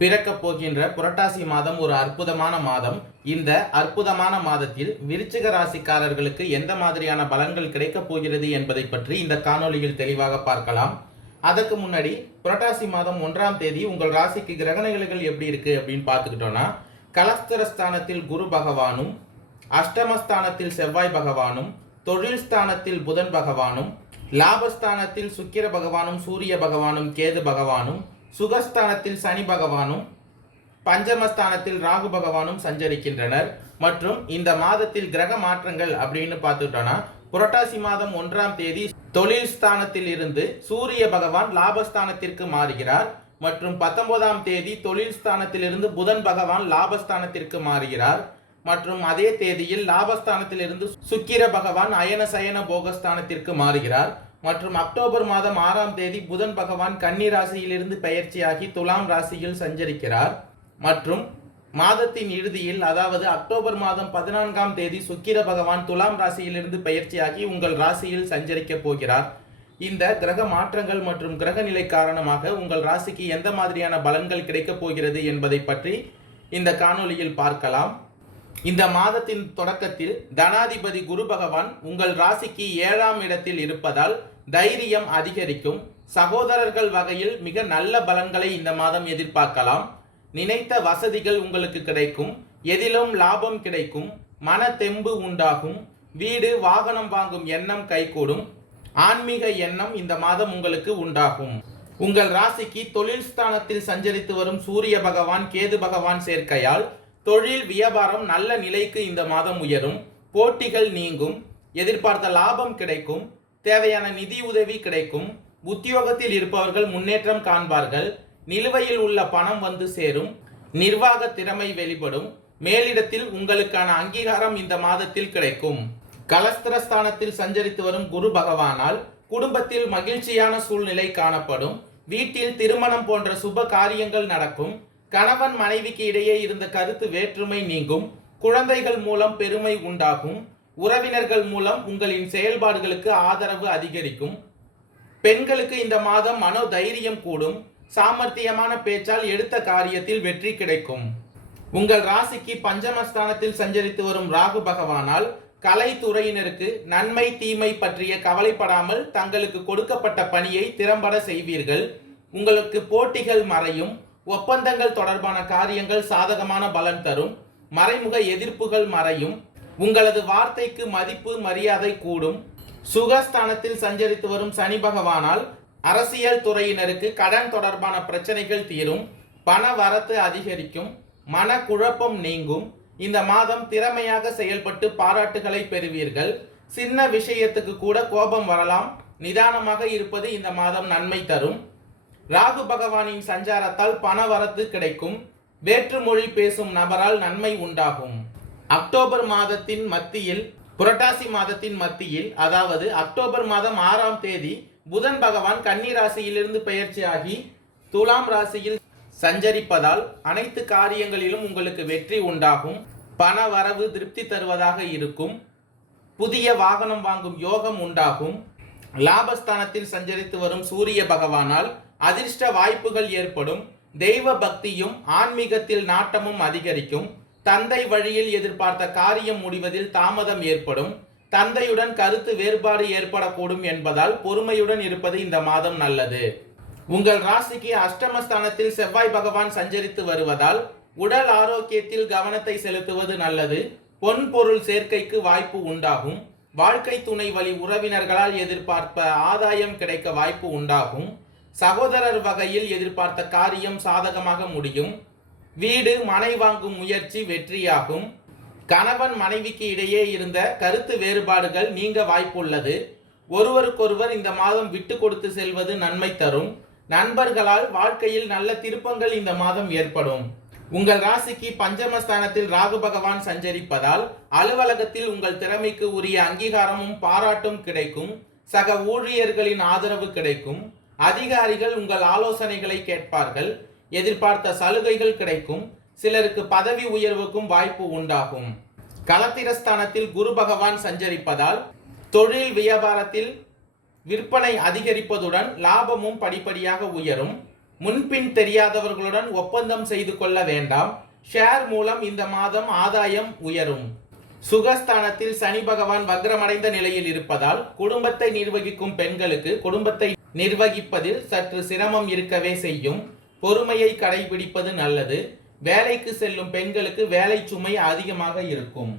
பிறக்கப் போகின்ற புரட்டாசி மாதம் ஒரு அற்புதமான மாதம். இந்த அற்புதமான மாதத்தில் விருச்சிக ராசிக்காரர்களுக்கு எந்த மாதிரியான பலன்கள் கிடைக்கப் போகிறது என்பதை பற்றி இந்த காணொலியில் தெளிவாக பார்க்கலாம். அதற்கு முன்னாடி புரட்டாசி மாதம் ஒன்றாம் தேதி உங்கள் ராசிக்கு கிரகணிகள் எப்படி இருக்கு அப்படின்னு பார்த்துக்கிட்டோம்னா கலஸ்தரஸ்தானத்தில் குரு பகவானும் அஷ்டமஸ்தானத்தில் செவ்வாய் பகவானும் தொழில் ஸ்தானத்தில் புதன் பகவானும் லாபஸ்தானத்தில் சுக்கிர பகவானும் சூரிய பகவானும் கேது பகவானும் சுகஸ்தானத்தில் சனி பகவானும் பஞ்சமஸ்தானத்தில் ராகு பகவானும் சஞ்சரிக்கின்றனர். மற்றும் இந்த மாதத்தில் கிரக மாற்றங்கள் அப்படின்னு பார்த்துட்டோன்னா புரட்டாசி மாதம் ஒன்றாம் தேதி தொழில் ஸ்தானத்தில் இருந்து சூரிய பகவான் லாபஸ்தானத்திற்கு மாறுகிறார். மற்றும் பத்தொன்பதாம் தேதி தொழில் ஸ்தானத்திலிருந்து புதன் பகவான் லாபஸ்தானத்திற்கு மாறுகிறார். மற்றும் அதே தேதியில் லாபஸ்தானத்திலிருந்து சுக்கிர பகவான் அயன சயன போகஸ்தானத்திற்கு மாறுகிறார். மற்றும் அக்டோபர் மாதம் ஆறாம் தேதி புதன் பகவான் கன்னி ராசியிலிருந்து பெயர்ச்சியாகி துலாம் ராசியில் சஞ்சரிக்கிறார். மற்றும் மாதத்தின் இறுதியில் அதாவது அக்டோபர் மாதம் பதினான்காம் தேதி சுக்கிர பகவான் துலாம் ராசியிலிருந்து பெயர்ச்சியாகி உங்கள் ராசியில் சஞ்சரிக்க போகிறார். இந்த கிரக மாற்றங்கள் மற்றும் கிரக நிலை காரணமாக உங்கள் ராசிக்கு எந்த மாதிரியான பலன்கள் கிடைக்கப் போகிறது என்பதை பற்றி இந்த காணொலியில் பார்க்கலாம். இந்த மாதத்தின் தொடக்கத்தில் தனாதிபதி குரு பகவான் உங்கள் ராசிக்கு ஏழாம் இடத்தில் இருப்பதால் தைரியம் அதிகரிக்கும். சகோதரர்கள் வகையில் மிக நல்ல பலன்களை இந்த மாதம் எதிர்பார்க்கலாம். நினைத்த வசதிகள் உங்களுக்கு கிடைக்கும். எதிலும் லாபம் கிடைக்கும். மன தெம்பு உண்டாகும். வீடு வாகனம் வாங்கும் எண்ணம் கைகூடும். ஆன்மீக எண்ணம் இந்த மாதம் உங்களுக்கு உண்டாகும். உங்கள் ராசிக்கு தொழில் ஸ்தானத்தில் சஞ்சரித்து வரும் சூரிய பகவான் கேது பகவான் சேர்க்கையால் தொழில் வியாபாரம் நல்ல நிலைக்கு இந்த மாதம் உயரும். போட்டிகள் நீங்கும். எதிர்பார்த்த லாபம் கிடைக்கும். தேவையான நிதி உதவி கிடைக்கும். உத்தியோகத்தில் இருப்பவர்கள் முன்னேற்றம் காண்பார்கள். நிலுவையில் உள்ள பணம் வந்து சேரும். நிர்வாக திறமை வெளிப்படும். மேலிடத்தில் உங்களுக்கான அங்கீகாரம் இந்த மாதத்தில் கிடைக்கும். கலஸ்திரஸ்தானத்தில் சஞ்சரித்து வரும் குரு பகவானால் குடும்பத்தில் மகிழ்ச்சியான சூழ்நிலை காணப்படும். வீட்டில் திருமணம் போன்ற சுப காரியங்கள் நடக்கும். கணவன் மனைவிக்கு இடையே இருந்த கருத்து வேற்றுமை நீங்கும். குழந்தைகள் மூலம் பெருமை உண்டாகும். உறவினர்கள் மூலம் உங்களின் செயல்பாடுகளுக்கு ஆதரவு அதிகரிக்கும். பெண்களுக்கு இந்த மாதம் மனோ தைரியம் கூடும். சாமர்த்தியமான பேச்சால் எடுத்த காரியத்தில் வெற்றி கிடைக்கும். உங்கள் ராசிக்கு பஞ்சமஸ்தானத்தில் சஞ்சரித்து வரும் ராகு பகவானால் கலைத்துறையினருக்கு நன்மை தீமை பற்றிய கவலைப்படாமல் தங்களுக்கு கொடுக்கப்பட்ட பணியை திறம்பட செய்வீர்கள். உங்களுக்கு போட்டிகள் மறையும். ஒப்பந்தங்கள் தொடர்பான காரியங்கள் சாதகமான பலன் தரும். மறைமுக எதிர்ப்புகள் மறையும். உங்களது வார்த்தைக்கு மதிப்பு மரியாதை கூடும். சுகஸ்தானத்தில் சஞ்சரித்து வரும் சனி பகவானால் அரசியல் துறையினருக்கு கடன் தொடர்பான பிரச்சனைகள் தீரும். பண வரத்து அதிகரிக்கும். மன குழப்பம் நீங்கும். இந்த மாதம் திறமையாக செயல்பட்டு பாராட்டுகளை பெறுவீர்கள். சின்ன விஷயத்துக்கு கூட கோபம் வரலாம். நிதானமாக இருப்பது இந்த மாதம் நன்மை தரும். ராகு பகவானின் சஞ்சாரத்தால் பண வரத்து கிடைக்கும் வேற்றுமொழி பேசும் நபரால் நன்மை உண்டாகும். அக்டோபர் மாதத்தின் மத்தியில் புரட்டாசி மாதத்தின் மத்தியில் அதாவது அக்டோபர் மாதம் ஆறாம் தேதி புதன் பகவான் கன்னி ராசியிலிருந்து பெயர்ச்சியாகி துலாம் ராசியில் சஞ்சரிப்பதால் அனைத்து காரியங்களிலும் உங்களுக்கு வெற்றி உண்டாகும். பண வரவு திருப்தி தருவதாக இருக்கும். புதிய வாகனம் வாங்கும் யோகம் உண்டாகும். லாபஸ்தானத்தில் சஞ்சரித்து வரும் சூரிய பகவானால் அதிர்ஷ்ட வாய்ப்புகள் ஏற்படும் தெய்வ பக்தியும் ஆன்மீகத்தில் நாட்டமும் அதிகரிக்கும் தந்தை வழியில் எதிர்பார்த்த காரியம் முடிவதில் தாமதம் ஏற்படும் தந்தையுடன் கருத்து வேறுபாடு ஏற்படக்கூடும் என்பதால் பொறுமையுடன் இருப்பது இந்த மாதம் நல்லது. உங்கள் ராசிக்கு அஷ்டமஸ்தானத்தில் செவ்வாய் பகவான் சஞ்சரித்து வருவதால் உடல் ஆரோக்கியத்தில் கவனத்தை செலுத்துவது நல்லது. பொன் பொருள் சேர்க்கைக்கு வாய்ப்பு உண்டாகும். வாழ்க்கை துணை வழி உறவினர்களால் எதிர்பார்ப்ப ஆதாயம் கிடைக்க வாய்ப்பு உண்டாகும். சகோதரர் வகையில் எதிர்பார்த்த காரியம் சாதகமாக முடியும். வீடு மனை வாங்கும் முயற்சி வெற்றியாகும். கணவன் மனைவிக்கு இடையே இருந்த கருத்து வேறுபாடுகள் நீங்க வாய்ப்புள்ளது. ஒருவருக்கொருவர் இந்த மாதம் விட்டு கொடுத்து செல்வது நன்மை தரும். நண்பர்களால் வாழ்க்கையில் நல்ல திருப்பங்கள் இந்த மாதம் ஏற்படும். உங்கள் ராசிக்கு பஞ்சமஸ்தானத்தில் ராகு பகவான் சஞ்சரிப்பதால் அலுவலகத்தில் உங்கள் திறமைக்கு உரிய அங்கீகாரமும் பாராட்டும் கிடைக்கும். சக ஊழியர்களின் ஆதரவு கிடைக்கும். அதிகாரிகள் உங்கள் ஆலோசனைகளை கேட்பார்கள். எதிர்பார்த்த சலுகைகள் கிடைக்கும். சிலருக்கு பதவி உயர்வுக்கும் வாய்ப்பு உண்டாகும். களத்திரஸ்தானத்தில் குரு பகவான் சஞ்சரிப்பதால் தொழில் வியாபாரத்தில் விற்பனை அதிகரிப்பதுடன் லாபமும் படிப்படியாக உயரும். முன்பின் தெரியாதவர்களுடன் ஒப்பந்தம் செய்து கொள்ள வேண்டாம். ஷேர் மூலம் இந்த மாதம் ஆதாயம் உயரும். சுகஸ்தானத்தில் சனி பகவான் வக்ரமடைந்த நிலையில் இருப்பதால் குடும்பத்தை நிர்வகிக்கும் பெண்களுக்கு குடும்பத்தை நிர்வகிப்பதில் சற்று சிரமம் இருக்கவே செய்யும். பொறுமையை கடைபிடிப்பது நல்லது. வேலைக்கு செல்லும் பெண்களுக்கு வேலை சுமை அதிகமாக இருக்கும்.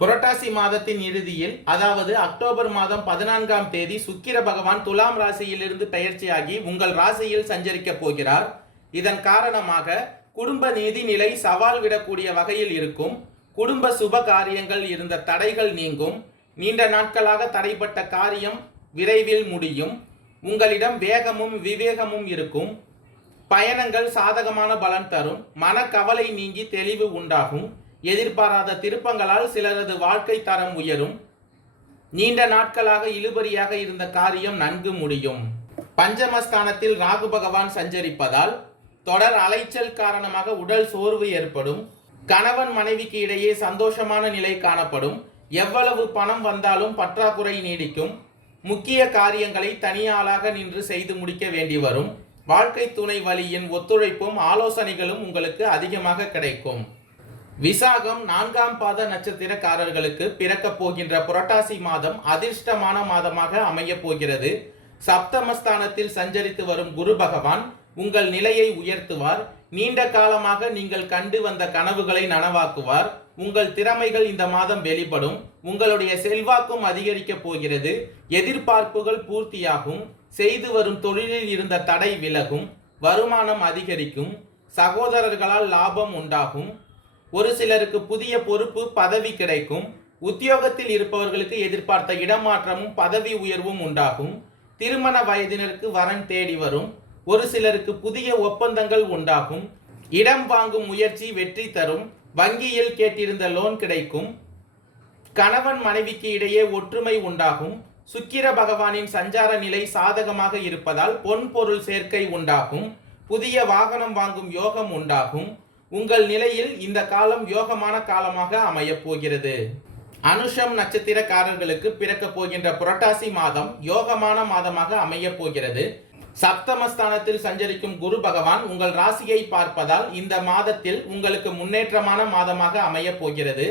புரட்டாசி மாதத்தின் இறுதியில் அதாவது அக்டோபர் மாதம் பதினான்காம் தேதி சுக்கிர பகவான் துலாம் ராசியிலிருந்து பயிற்சியாகி உங்கள் ராசியில் சஞ்சரிக்க போகிறார். இதன் காரணமாக குடும்ப நிதிநிலை சவால் விடக்கூடிய வகையில் இருக்கும். குடும்ப சுப காரியங்கள் இருந்த தடைகள் நீங்கும். நீண்ட நாட்களாக தடைப்பட்ட காரியம் விரைவில் முடியும். உங்களிடம் வேகமும் விவேகமும் இருக்கும். பயணங்கள் சாதகமான பலன் தரும். மனக்கவலை நீங்கி தெளிவு உண்டாகும். எதிர்பாராத திருப்பங்களால் சிலரது வாழ்க்கை தரம் உயரும். நீண்ட நாட்களாக இழுபறியாக இருந்த காரியம் நன்கு முடியும். பஞ்சமஸ்தானத்தில் ராகு பகவான் சஞ்சரிப்பதால் தொடர் அலைச்சல் காரணமாக உடல் சோர்வு ஏற்படும். கணவன் மனைவிக்கு இடையே சந்தோஷமான நிலை காணப்படும். எவ்வளவு பணம் வந்தாலும் பற்றாக்குறை நீடிக்கும். முக்கிய காரியங்களை தனியாளாக நின்று செய்து முடிக்க வேண்டி வரும். வாழ்க்கை துணை வழியின் ஒத்துழைப்பும் ஆலோசனைகளும் உங்களுக்கு அதிகமாக கிடைக்கும். விசாகம் நான்காம் பாத நட்சத்திரக்காரர்களுக்கு பிறக்கப் போகின்ற புரட்டாசி மாதம் அதிர்ஷ்டமான மாதமாக அமையப் போகிறது. சப்தமஸ்தானத்தில் சஞ்சரித்து வரும் குரு பகவான் உங்கள் நிலையை உயர்த்துவார். நீண்ட காலமாக நீங்கள் கண்டு வந்த கனவுகளை நனவாக்குவார். உங்கள் திறமைகள் இந்த மாதம் வெளிப்படும். உங்களுடைய செல்வாக்கும் அதிகரிக்கப் போகிறது. எதிர்பார்ப்புகள் பூர்த்தியாகும். செய்து வரும் தொழிலில் இருந்த தடை விலகும். வருமானம் அதிகரிக்கும். சகோதரர்களால் லாபம் உண்டாகும். ஒரு சிலருக்கு புதிய பொறுப்பு பதவி கிடைக்கும். உத்தியோகத்தில் இருப்பவர்களுக்கு எதிர்பார்த்த இடமாற்றமும் பதவி உயர்வும் உண்டாகும். திருமண வயதினருக்கு வரன் தேடி வரும். ஒரு சிலருக்கு புதிய ஒப்பந்தங்கள் உண்டாகும். இடம் வாங்கும் முயற்சி வெற்றி தரும். வங்கியில் கேட்டிருந்த லோன் கிடைக்கும். கணவன் மனைவிக்கு இடையே ஒற்றுமை உண்டாகும். சுக்கிர பகவானின் சஞ்சார நிலை சாதகமாக இருப்பதால் பொன் பொருள் சேர்க்கை உண்டாகும். புதிய வாகனம் வாங்கும் யோகம் உண்டாகும். உங்கள் நிலையில் இந்த காலம் யோகமான காலமாக அமையப் போகிறது. அனுஷம் நட்சத்திரக்காரர்களுக்கு பிறக்கப் போகின்ற புரட்டாசி மாதம் யோகமான மாதமாக அமையப் போகிறது. சப்தமஸ்தானத்தில் சஞ்சரிக்கும் குரு பகவான் உங்கள் ராசியை பார்ப்பதால் இந்த மாதத்தில் உங்களுக்கு முன்னேற்றமான மாதமாக அமையப் போகிறது.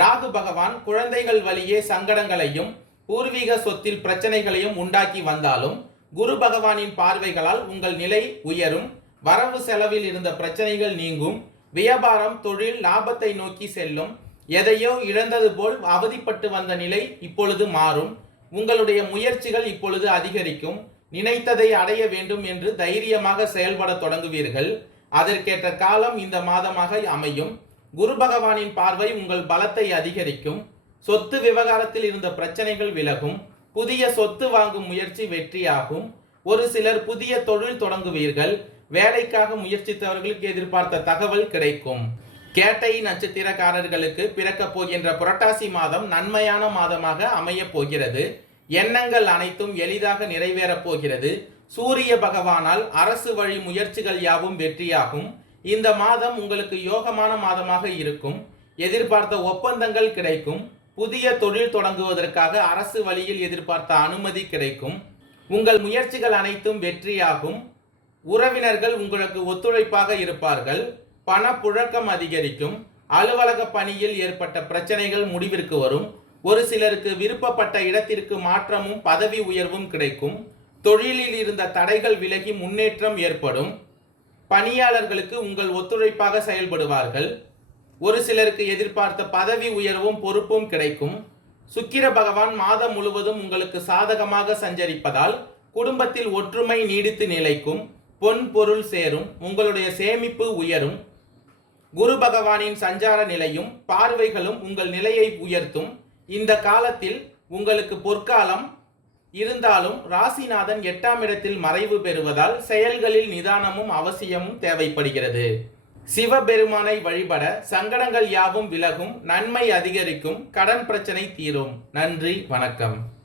ராகு பகவான் குழந்தைகள் வழியே சங்கடங்களையும் பூர்வீக சொத்தில் பிரச்சனைகளையும் உண்டாக்கி வந்தாலும் குரு பகவானின் பார்வைகளால் உங்கள் நிலை உயரும். வரவு செலவில் இருந்த பிரச்சனைகள் நீங்கும். வியாபாரம் தொழில் லாபத்தை நோக்கி செல்லும். எதையோ இழந்தது போல் அவதிப்பட்டு வந்த நிலை இப்பொழுது மாறும். உங்களுடைய முயற்சிகள் இப்பொழுது அதிகரிக்கும். நினைத்ததை அடைய வேண்டும் என்று தைரியமாக செயல்பட தொடங்குவீர்கள். அதற்கேற்ற காலம் இந்த மாதமாக அமையும். குரு பகவானின் பார்வை உங்கள் பலத்தை அதிகரிக்கும். சொத்து விவகாரத்தில் இருந்த பிரச்சனைகள் விலகும். புதிய சொத்து வாங்கும் முயற்சி வெற்றியாகும். ஒரு சிலர் புதிய தொழில் தொடங்குவீர்கள். வேலைக்காக முயற்சித்தவர்களுக்கு எதிர்பார்த்த தகவல் கிடைக்கும். கேட்டை நட்சத்திரக்காரர்களுக்கு பிறக்கப் போகின்ற புரட்டாசி மாதம் நன்மையான மாதமாக அமையப் போகிறது. எண்ணங்கள் அனைத்தும் எளிதாக நிறைவேறப் போகிறது. சூரிய பகவானால் அரசு வழி முயற்சிகள் யாவும் வெற்றியாகும். இந்த மாதம் உங்களுக்கு யோகமான மாதமாக இருக்கும். எதிர்பார்த்த ஒப்பந்தங்கள் கிடைக்கும். புதிய தொழில் தொடங்குவதற்காக அரசு வழியில் எதிர்பார்த்த அனுமதி கிடைக்கும். உங்கள் முயற்சிகள் அனைத்தும் வெற்றியாகும். உறவினர்கள் உங்களுக்கு ஒத்துழைப்பாக இருப்பார்கள். பணப்புழக்கம் அதிகரிக்கும். அலுவலக பணியில் ஏற்பட்ட பிரச்சனைகள் முடிவிற்கு வரும். ஒரு சிலருக்கு விருப்பப்பட்ட இடத்திற்கு மாற்றமும் பதவி உயர்வும் கிடைக்கும். தொழிலில் இருந்த தடைகள் விலகி முன்னேற்றம் ஏற்படும். பணியாளர்களுக்கு உங்கள் ஒத்துழைப்பாக செயல்படுவார்கள். ஒரு சிலருக்கு எதிர்பார்த்த பதவி உயர்வும் பொறுப்பும் கிடைக்கும். சுக்கிர பகவான் மாதம் முழுவதும் உங்களுக்கு சாதகமாக சஞ்சரிப்பதால் குடும்பத்தில் ஒற்றுமை நீடித்து நிலைக்கும். பொன் பொருள் சேரும் உங்களுடைய சேமிப்பு உயரும். குரு பகவானின் சஞ்சார நிலையும் பார்வைகளும் உங்கள் நிலையை உயர்த்தும். இந்த காலத்தில் உங்களுக்கு பொற்காலம் இருந்தாலும் ராசிநாதன் எட்டாம் இடத்தில் மறைவு பெறுவதால் செயல்களில் நிதானமும் அவசியமும் தேவைப்படுகிறது. சிவபெருமானை வழிபட சங்கடங்கள் யாவும் விலகும் நன்மை அதிகரிக்கும் கடன் பிரச்சனை தீரும். நன்றி வணக்கம்.